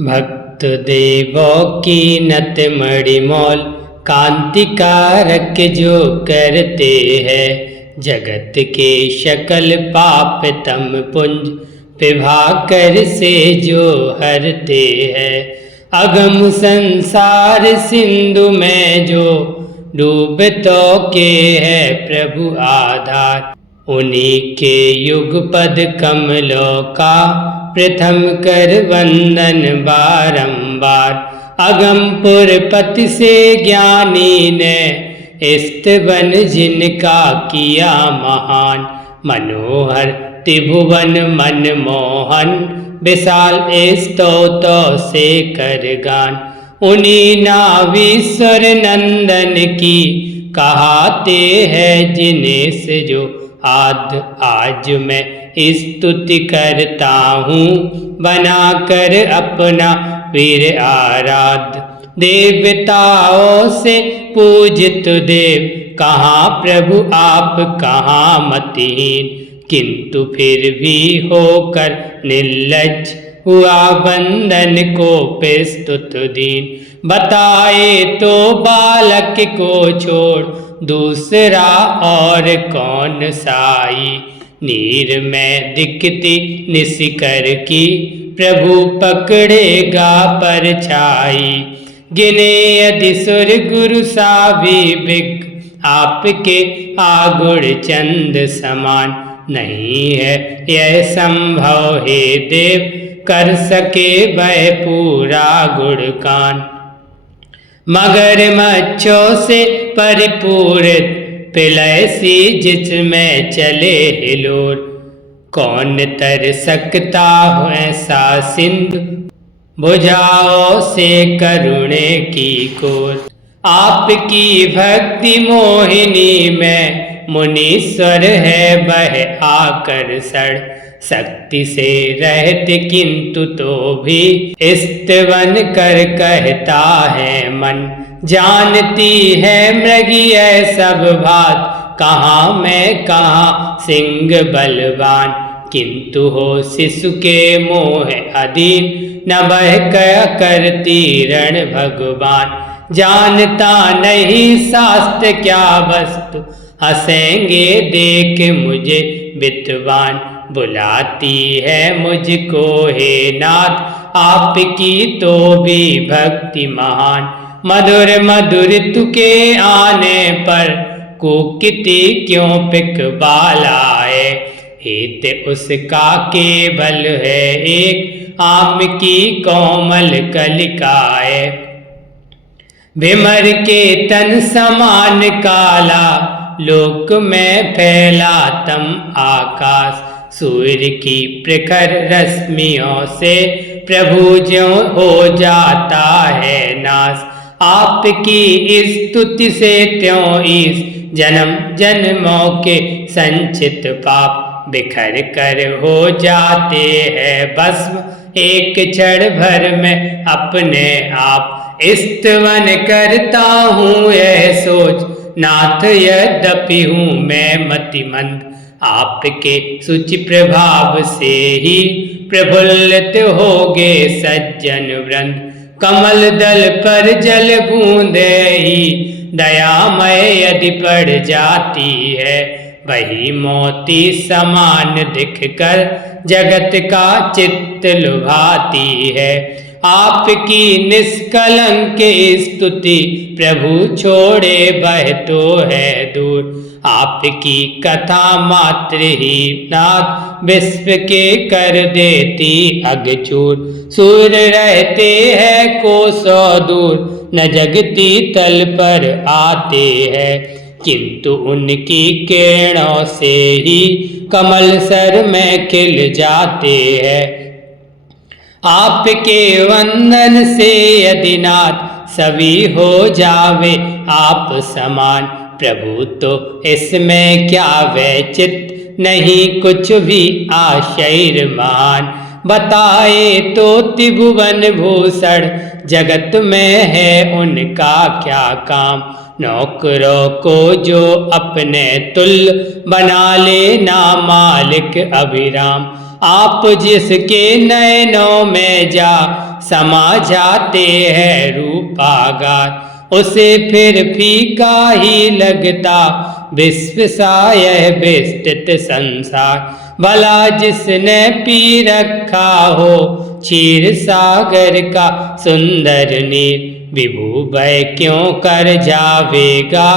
भक्त देवों की नत मणिमोल कांतिकारक जो करते हैं, जगत के शकल पाप तम पुंज विभाकर से जो हरते हैं। अगम संसार सिंधु में जो डूबतों के है प्रभु आधार, उन्हीं के युग पद कमलों का प्रथम कर वंदन बारंबार। अगमपुर पति से ज्ञानी ने स्तवन जिनका किया महान, मनोहर त्रिभुवन मनमोहन विशाल स्तोत्रों से कर गान। उन्हीं नावीश्वर नंदन की कहाते हैं जिन्हें से जो आज मैं स्तुति करता हूँ, बनाकर अपना वीर आराध्य। देवताओं से पूजित देव कहाँ प्रभु आप कहाँ मतिहीन, किंतु फिर भी होकर निर्लज्ज हुआ वंदन को प्रस्तुत दीन। बताए तो बालक को छोड़ दूसरा और कौन साई, नीर में दिखती निशिकर की प्रभु पकड़ेगा परछाई। गिने यदि सुर गुरु साविक आपके आगुण चंद समान, नहीं है यह संभव हे देव कर सके वह पूरा गुणगान। मगर मच्छों से परिपूरित प्रलय सी जिसमें चले हिलोर, कौन तर सकता हो ऐसा सिंधु बुझाओ से करुणे की कोर। आपकी भक्ति मोहिनी में मुनीश्वर है वह आकर्षण, शक्ति से रहते किंतु तो भी स्तवन कर कहता है मन। जानती है मृगी सब बात, कहाँ मैं कहाँ सिंह बलवान, किंतु हो शिशु के मोह अधीन न बह करती रण भगवान। जानता नहीं शास्त्र क्या वस्तु, हंसेंगे देख मुझे विद्वान। बुलाती है मुझको हे नाथ आपकी तो भी भक्ति महान। मधुर मधुर तुके आने पर कुकिति क्यों पिकबाल आए, हित उसका केवल है एक आम की कोमल कलिकाए। भीमर के तन समान काला लोक में फैला तम आकाश, सूर्य की प्रखर रश्मियों से प्रभु ज्यों हो जाता है नाश। आपकी स्तुति से त्यों इस जन्म जन्मों के संचित पाप बिखर कर हो जाते हैं भस्म एक क्षण भर में अपने आप। स्तवन करता हूँ यह सोच नाथ यद्यपि हूँ मैं मतिमंद, आपके सुचि प्रभाव से ही प्रफुल्लित होगे सज्जन वृंद। कमल दल पर जल बूंदे ही दयामय यदि पड़ जाती है, वही मोती समान दिखकर जगत का चित्त लुभाती है। आपकी निष्कलंक स्तुति प्रभु छोड़े वह तो है दूर, आपकी कथा मात्र ही नाथ विश्व के कर देती अगचूर। सूर्य रहते हैं कोसों दूर न जगती तल पर आते हैं, किंतु उनकी किरणों से ही कमल सर में खिल जाते हैं। आपके वंदन से यदि नाथ सभी हो जावे आप समान, प्रभु तो इसमें क्या वैचित नहीं कुछ भी आश्चर्य महान। बताए तो त्रिभुवन भूषण जगत में है उनका क्या काम, नौकरों को जो अपने तुल्य बना लेना मालिक अभिराम। आप जिसके नयनों में जा समा जाते हैं रूपागार, उसे फिर फीका ही लगता विश्व सा यह विस्तृत संसार। भला जिसने पी रखा हो क्षीर सागर का सुंदर नीर, विभू भय क्यों कर जावेगा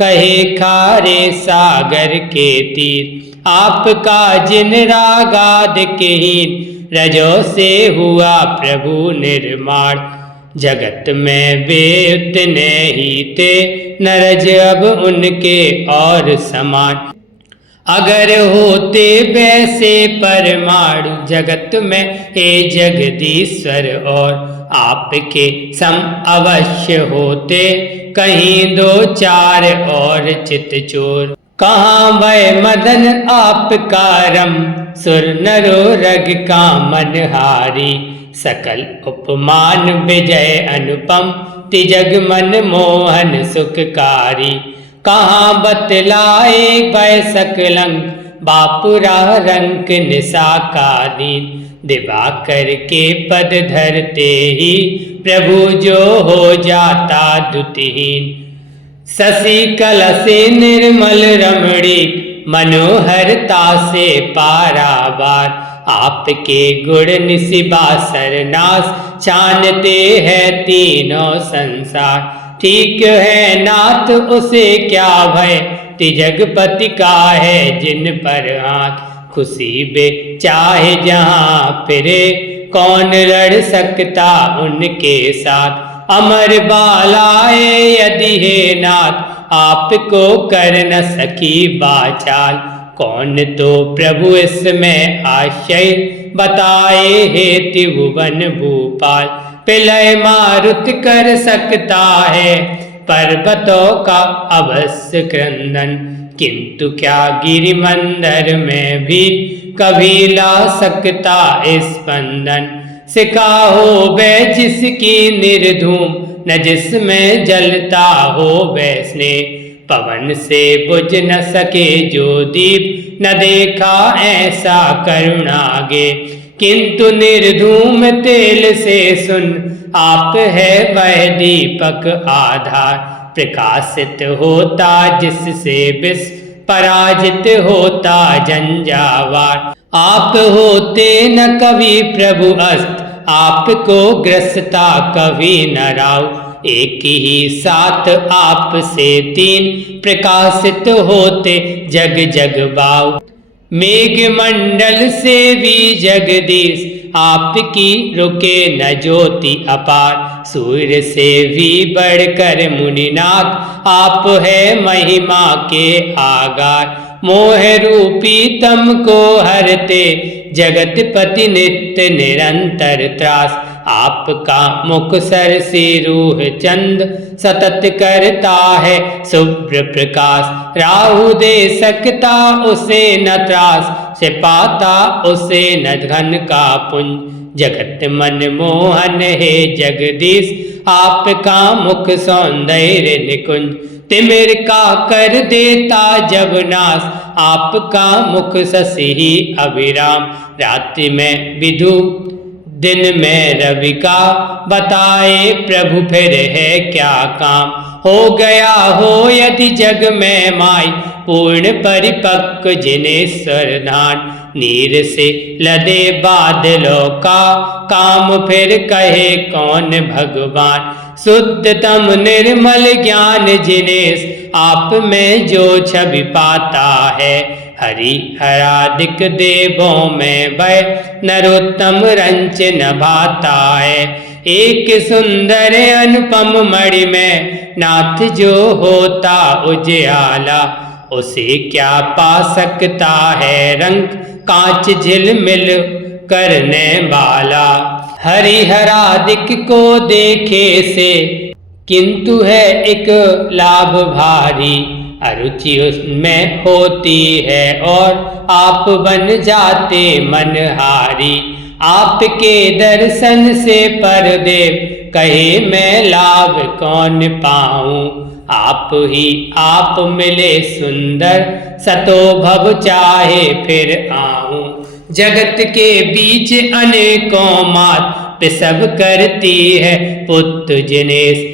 कहे खारे सागर के तीर। आपका जिन रागादिकहीन रजो से हुआ प्रभु निर्माण, जगत में वे उतने ही थे नरज अब उनके और समान। अगर होते वैसे परमाणु जगत में हे जगदीश्वर, और आपके सम अवश्य होते कहीं दो चार और चितचोर। कहाँ वह मदन आपका रम सुर नरो रग का मनहारी, सकल उपमान विजय अनुपम तिजग मन मोहन सुखकारी। कहाँ बतलाए वह सकलंक बापुरा रंक निसाकालीन, दिवाकर के पद धरते ही प्रभु जो हो जाता द्युतिहीन। शशि कलसे निर्मल रमणी मनोहरता से पारावार, आपके गुण निशिबासर नाश छानते हैं तीनों संसार। ठीक है नाथ उसे क्या भय तिजगपति का है जिन पर हाथ, खुशी बे चाहे जहाँ फिरे कौन लड़ सकता उनके साथ। अमर बालाए यदि हे नाथ आपको कर न सकी बाचाल, कौन तो प्रभु इसमें आश्रय बताए हे त्रिभुवन भूपाल। प्रलय मारुत कर सकता है पर्वतों का अवश्य क्रंदन, किंतु क्या गिरिमंदर में भी कभी ला सकता स्पंदन। सिखा हो वह जिसकी निर्धूम न जिसमें जलता हो वह स्नेह, पवन से बुझ न सके जो दीप न देखा ऐसा करुणागे। किंतु निर्धूम तेल से सुन आप है वह दीपक आधार, प्रकाशित होता जिससे विष पराजित होता जंजावार। आप होते न कभी प्रभु अस्त आपको ग्रसता कभी न राव, एक ही साथ आप से तीन प्रकाशित होते जग जग बाव। मेघ मंडल से भी जगदीश आपकी रुके न ज्योति अपार, सूर्य से भी बढ़कर मुनिनाथ आप है महिमा के आगार। मोह रूपी तम को हरते जगतपति नित्य निरंतर त्रास, आपका मुख सर से रूह चंद सतत करता है शुभ्र प्रकाश। राहु दे सकता उसे न त्रास, से पाता उसे न घन का पुंज। जगत मन मोहन है जगदीश आपका मुख सौंदर्य निकुंज। तिमिर का कर देता जब नाश आपका मुख शशि ही अविराम। रात्रि में विधु दिन में रवि का बताए प्रभु फिर है क्या काम। हो गया हो यदि जग में माई पूर्ण परिपक्व जिनेश्वर धान। नीर से लदे बादलों का काम फिर कहे कौन भगवान। शुद्धतम निर्मल ज्ञान जिनेश आप में जो छवि पाता है। हरि हरादिक देवों में वह नरोत्तम रंच न भाता है। एक सुंदर अनुपम मणि में नाथ जो होता उजियाला। उसे क्या पा सकता है रंग कांच झिलमिल करने वाला। हरिहरादिक को देखे से किंतु है एक लाभ भारी। अरुचि उसमें होती है और आप बन जाते मनहारी। आपके दर्शन से परदेव कहे मैं लाभ कौन पाऊं। आप ही आप मिले सुंदर सतो भव चाहे फिर आऊं। जगत के बीच अनेकों मात प्रसव करती है पुत्र जिनेश।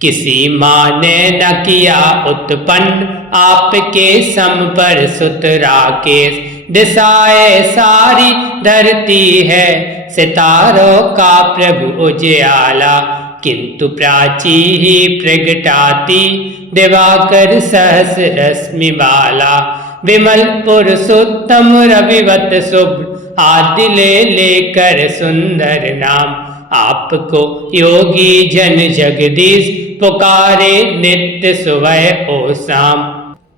किसी माँ ने न किया उत्पन्न आपके सम पर सुत राकेश। दिशाएं सारी धरती है सितारों का प्रभु उजियाला, किंतु प्राची ही प्रगटाती दिवाकर सहस रश्मि बाला। विमल पुरुषोत्तम रविवत शुभ आदिले लेकर सुंदर नाम, आपको योगी जन जगदीश पुकारे नित्य सुबह ओ शाम।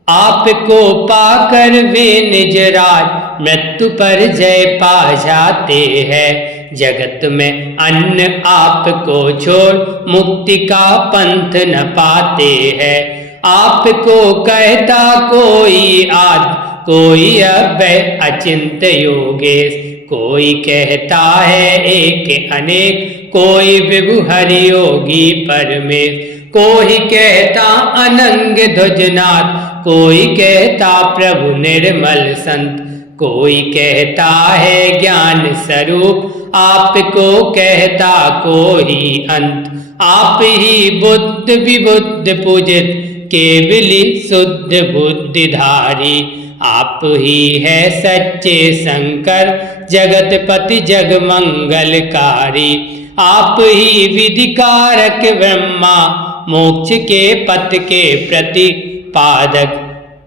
आपको पाकर वे निज राज मृत्यु पर जय पा जाते हैं। जगत में अन्य आपको छोड़ मुक्ति का पंथ न पाते हैं। आपको कहता कोई आद कोई अव्यय अचिंत योगेश, कोई कहता है एक अनेक कोई विभु हरि योगी परमेश। कोई कहता अनंग ध्वजनाथ कोई कहता प्रभु निर्मल संत, कोई कहता है ज्ञान स्वरूप आपको कहता कोई अंत। आप ही बुद्ध विबुद्ध पूजित केवली शुद्ध बुद्धिधारी, आप ही है सच्चे शंकर जगतपति जग मंगलकारी। आप ही विधिकारक ब्रह्मा मोक्ष के पथ के प्रतिपादक,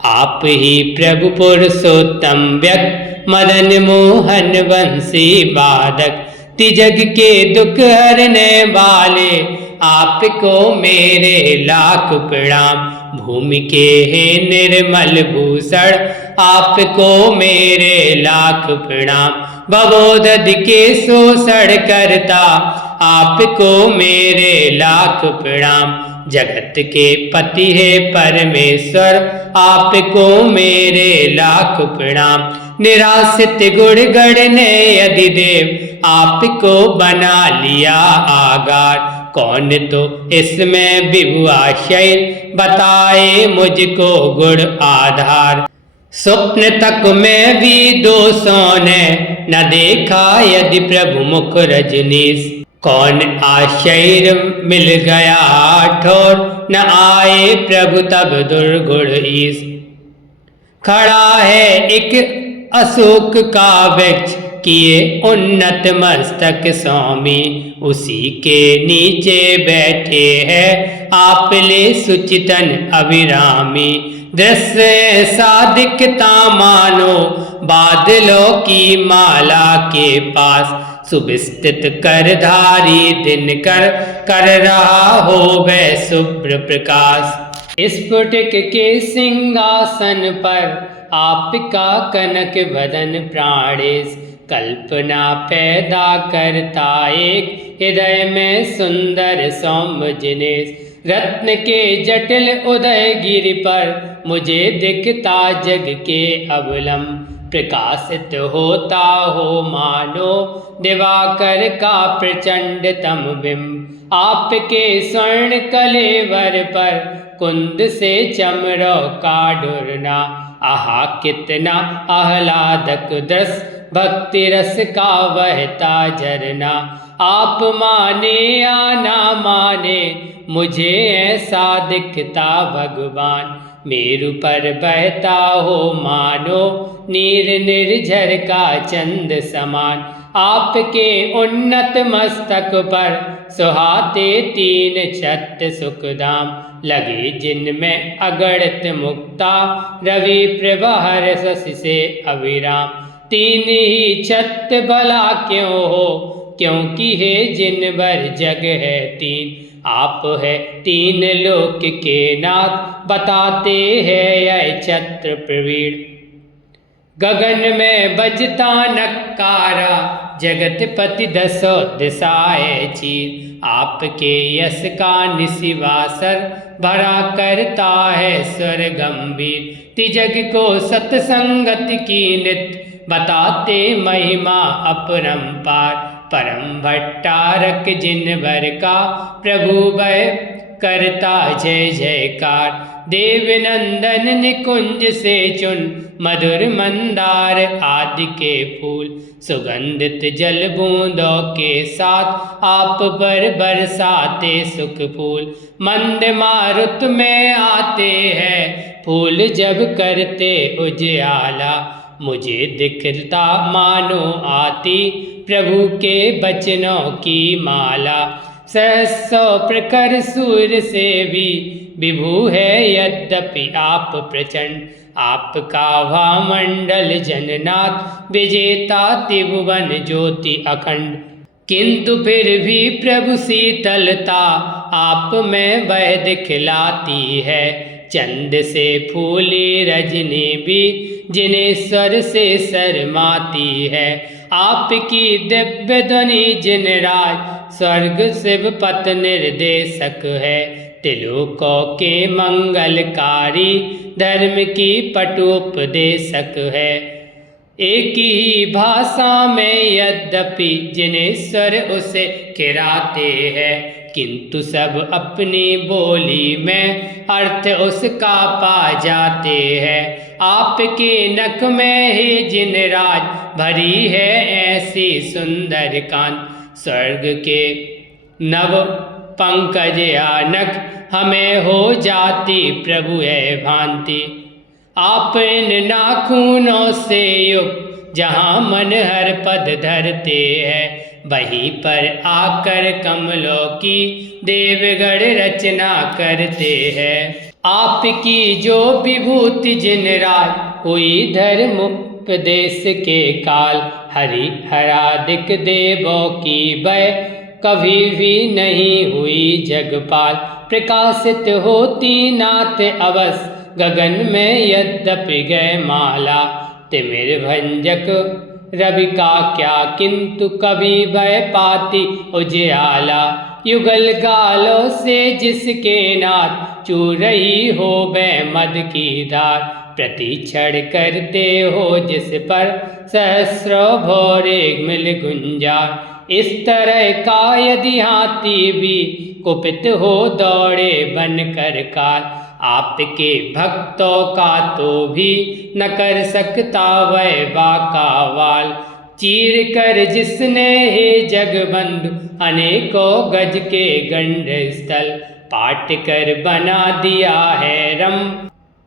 आप ही प्रभु पुरुषोत्तम व्यक्त मदन मोहन वंशी वादक। तिजग के दुख हरने वाले आपको मेरे लाख प्रणाम। भूमि के हे निर्मल भूषण आपको मेरे लाख प्रणाम। भवोदध के शोषण करता आपको मेरे लाख प्रणाम। जगत के पति है परमेश्वर आपको मेरे लाख प्रणाम। निराशित गुण गढ़ने अधिदेव आपको बना लिया आगार, कौन तो इसमें विभु आशय बताए मुझको गुण आधार। स्वप्न तक में भी दोषों ने न देखा यदि प्रभु मुख रजनीश, कौन आश्चर्य मिल गया ठोर न आए प्रभु तब दुर्गुण ईश। खड़ा है एक अशोक का वृक्ष किए उन्नत मस्तक स्वामी, उसी के नीचे बैठे हैं आपले सुचितन अभिरामी। दृश्य ऐसा दिखता मानो बादलों की माला के पास, सुविस्तृत करधारी दिनकर कर रहा हो वह शुभ्र प्रकाश। स्फुटिक के सिंहासन पर आपका कनक बदन प्राणेश, कल्पना पैदा करता एक हृदय में सुंदर सौम्य जिनेश। रत्न के जटिल उदय गिरि पर मुझे दिखता जग के अवलम, प्रकाशित होता हो मानो दिवाकर का प्रचंड तम बिंब। आपके स्वर्ण कलेवर पर कुंद से चमरों का ढुरना, आहा कितना आह्लादक दृश्य भक्ति रस का बहता झरना। आप माने या ना माने मुझे ऐसा दिखता भगवान, मेरु पर बहता हो मानो नीर निर्झर का चंद समान। आपके उन्नत मस्तक पर सुहाते तीन छत्र सुखधाम, लगे जिनमें अगणित मुक्ता रवि प्रभार शशि से अविराम। तीन ही छत्र भला क्यों हो क्योंकि है जिन बर जग है तीन, आप है तीन लोक के नाथ बताते हैं यह छत्र प्रवीण। गगन में बजता नक्कारा जगतपति दसो दिशाए चीर, आपके यश का निशिवासर भरा करता है स्वर गंभीर। तिजग को सत्संगत की नित बताते महिमा अपरंपार, परम भट्टारक जिन वर का प्रभु भय करता जय जयकार। देवनंदन निकुंज से चुन मधुर मंदार आदि के फूल, सुगंधित जल बूंदों के साथ आप पर बरसाते सुख फूल। मंद मारुत में आते हैं फूल जब करते उजियाला, मुझे दिखता मानो आती प्रभु के बचनों की माला। सहसौ प्रखर सूर्य से भी विभु है यद्यपि आप प्रचंड, आपका वामंडल जननाथ विजेता त्रिभुवन ज्योति अखंड। किंतु फिर भी प्रभु शीतलता आप में वह दिखलाती है, चंद से फूली रजनी भी जिन्हें स्वर से शर्माती है। आपकी दिव्य ध्वनि जिन राज स्वर्ग शिव पथ निर्देशक है, त्रिलोकों के मंगलकारी धर्म की पटोपदेशक है। एक ही भाषा में यद्यपि जिन्हें स्वर उसे खिराते हैं, किंतु सब अपनी बोली में अर्थ उसका पा जाते हैं। आपके नख में ही जिन राज भरी है ऐसी सुंदर कांत, स्वर्ग के नव पंकज या नख हमें हो जाती प्रभु है भांति। आप इन नाखूनों से युक्त जहाँ मन हर पद धरते हैं, वहीं पर आकर कमलों की देवगढ़ रचना करते हैं। आपकी जो विभूति जिन राज हुई धर्म उपदेश के काल, हरि हरादिक देवों की वह कभी भी नहीं हुई जगपाल। प्रकाशित होती नाथ अवस गगन में यद्यपि गए माला, तिमिर भंजक रवि का क्या किंतु कभी भय पाती उजियाला। युगल गालों से जिसके नाथ चू रही हो वह मद की धार, प्रतिक्षण करते हो जिस पर सहस्रों भौरे मिल गुंजार। इस तरह का यदि हाथी भी कुपित हो दौड़े बन कर काल, आपके भक्तों का तो भी न कर सकता वह बाका वाल। चीर कर जिसने हे जगबंधु अनेकों गज के गंड स्थल, पाट कर बना दिया है रम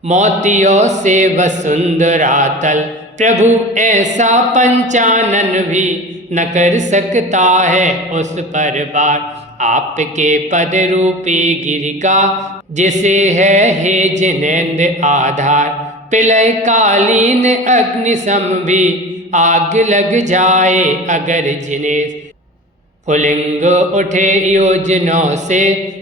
मोतियों से वसुंधरा तल। प्रभु ऐसा पंचानन भी न कर सकता है उस पर बार, आपके पद रूपी गिरिका जिसे है हे जिनेंद्र आधार। पिलय कालीन अग्नि सम भी आग लग जाए अगर जिन्हें, फुलिंग उठे योजनों से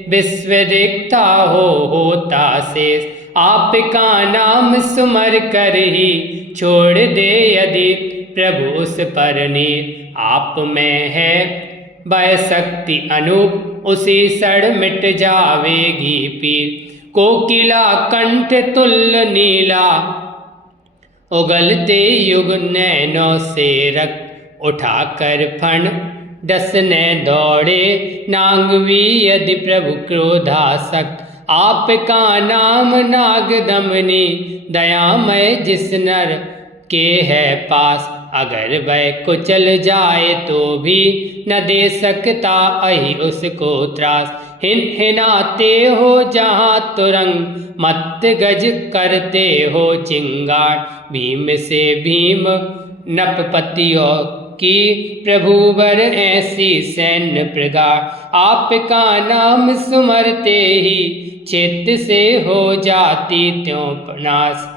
विश्व देखता होता शेष। आपका नाम सुमर कर ही छोड़ दे यदि प्रभु उस पर नीर, आप में है वह शक्ति अनूप उसी सड़ मिट जावेगी पीर। कोकिला कंठ तुल्य नीला उगलते युग नैनों से रक्त उठाकर फण डसने दौड़े नागवी यदि प्रभु क्रोधासक्त। आपका नाम नाग दमनी दयामय जिस नर के है पास, अगर वह कुचल जाए तो भी न दे सकता अहि उसको त्रास। हिनाते हो जहाँ तुरंग मत गज करते हो चिंगार, भीम से भीम नपपतियों की प्रभुवर ऐसी सैन्य प्रगार। आपका नाम सुमरते ही चित्त से हो जाती त्यों नाश,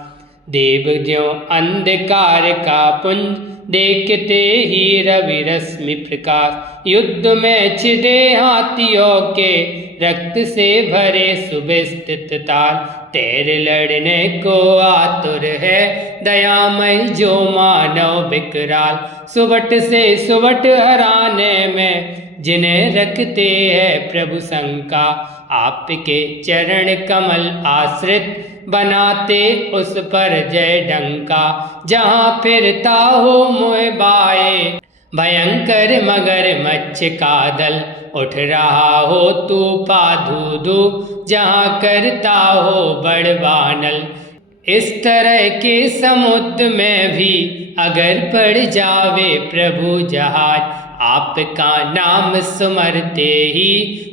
देव ज्यों अंधकार का पुंज देखते ही रवि रश्मि प्रकाश। युद्ध में छिदे हाथियों के रक्त से भरे सुविस्तृत ताल, तेरे लड़ने को आतुर है दयामय जो मानव विकराल। सुबट से सुबट हराने में जिन्हें रखते हैं प्रभु शंका, आपके चरण कमल आश्रित बनाते उस पर जय डंका। जहाँ फिरता हो मोह बाए भयंकर मगरमच्छ का दल उठ रहा हो तूफा धू धू, जहाँ करता हो बड़वानल। इस तरह के समुद्र में भी अगर पड़ जावे प्रभु जहाज, आपका नाम सुमरते ही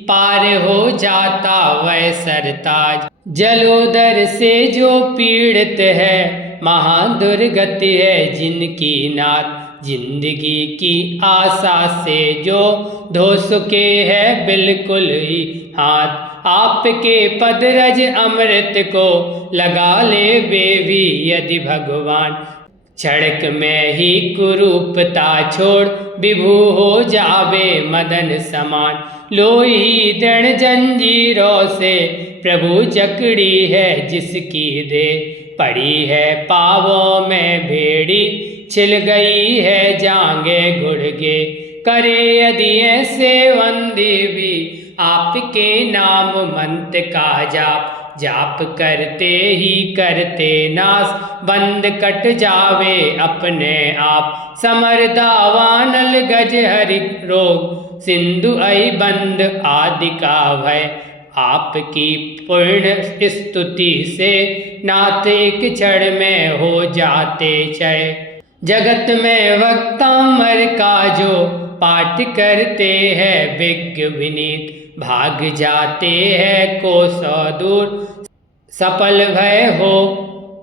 पार हो जाता वह सरताज। जलोदर से जो पीड़ित है, महादुर्गति है जिनकी नाथ, जिंदगी की आशा से जो धो सके है बिल्कुल ही हाथ, आपके पदरज अमृत को लगा ले वे भी यदि भगवान। क्षणिक में ही कुरूपता छोड़ विभु हो जावे मदन समान, लोही दृढ़ जंजीरों से प्रभु जकड़ी है जिसकी दे, पड़ी है पावों में भेड़ी छिल गई है जांगे घुड़गे, करे यदि ऐसे वंदे भी आपके नाम मंत्र का जाप, जाप करते ही करते नास बंद कट जावे अपने आप। समर दावानल गज हरि रोग सिंधु ऐ बंद आदि का भय, आपकी पूर्ण स्तुति से नाथ एक क्षण में हो जाते क्षय। जगत में वक्तामर का जो पाठ करते हैं विज्ञ विनीत, भाग जाते हैं कोसों दूर, सफल भय हो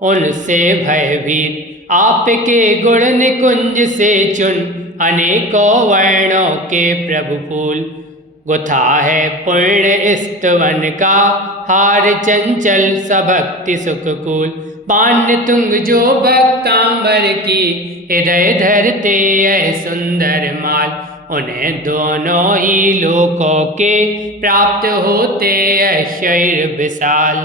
उनसे भयभीत। आपके गुण निकुंज से चुन अनेकों वर्णों के प्रभु फूल, गुथा है पूर्ण स्तवन का हार चंचल सभक्ति सुखकूल। पान्य तुंग जो भक्तांबर की हृदय धरते है सुंदर माल, उन्हें दोनों ही लोकों के प्राप्त होते हैं शरीर विशाल।